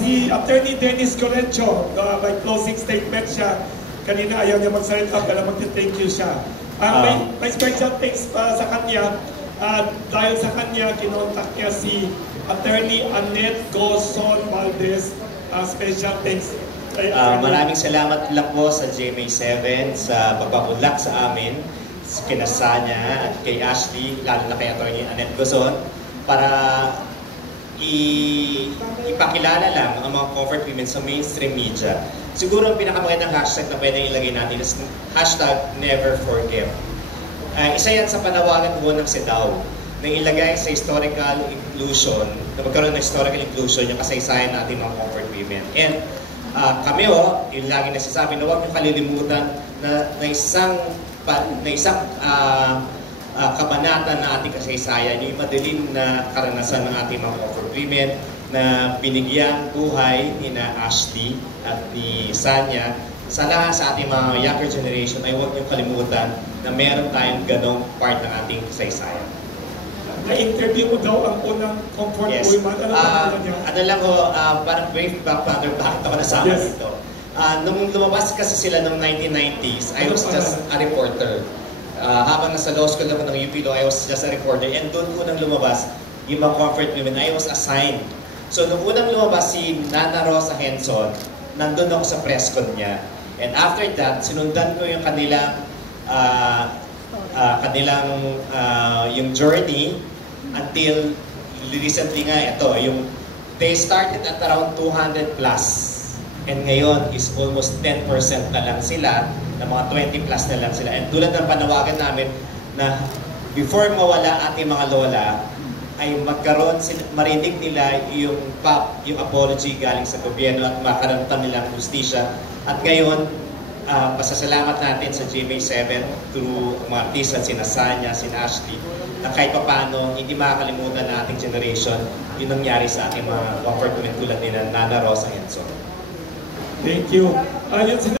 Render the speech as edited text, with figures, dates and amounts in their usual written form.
Si Attorney Dennis Correcho, may closing statement siya. Kanina ayaw niya magsalita, pero mag-thank you siya. May special thanks pa sa kanya. Dahil sa kanya, kinontak niya si Attorney Annette Gozon Valdez. Special thanks. Maraming salamat lang po sa GMA7 sa pagpapulak sa amin, kina Sanya at kay Ashley, lalo na kay Attorney Annette Gozon, para ipakilala lang ang mga comfort women sa mainstream media. Siguro ang pinakamagandang hashtag na pwedeng ilagay natin is hashtag never forget. Isa yan sa panawagan po ng CEDAW na ilagay sa historical inclusion, na magkaroon ng historical inclusion yung kasaysayan natin mga comfort women. And kami yung lagi nasasabi na huwag nyo kalilimutan na isang kabanata na ating kasaysayan, yung madilim na karanasan ng ating mga comfort women na binigyang buhay ni na Ashley at ni Sanya. Sa lahat sa ating mga younger generation ay huwag niyong kalimutan na meron tayong ganong part ng ating kasaysayan. Na-interview mo daw ang unang comfort woman. Ano lang ho, parang brief background bakit ako nasama dito. Nung lumabas kasi sila noong 1990s, I was just a reporter. Habang nasa law school ako ng UP Law, I was just a reporter. And doon unang lumabas yung mga comfort women, I was assigned. So nung unang lumabas si Nana Rosa Henson, nandun ako sa press con niya. And after that, sinundan ko yung kanilang yung journey until recently nga ito, yung they started at around 200 plus and ngayon is almost 10% na lang sila, na mga 20 plus na lang sila. And tulad ng panawagan namin na before mawala ating mga lola ay magkaroon, marinig nila yung apology galing sa gobyerno at makaramtan nilang justisya. At ngayon, pasasalamat natin sa GMA7 through mga artista, sina Sanya, sina Ashley, na kahit paano hindi makakalimutan na ating generation yung nangyari sa ating mga comfort women tulad nila Nana Rosa Henson. Thank you.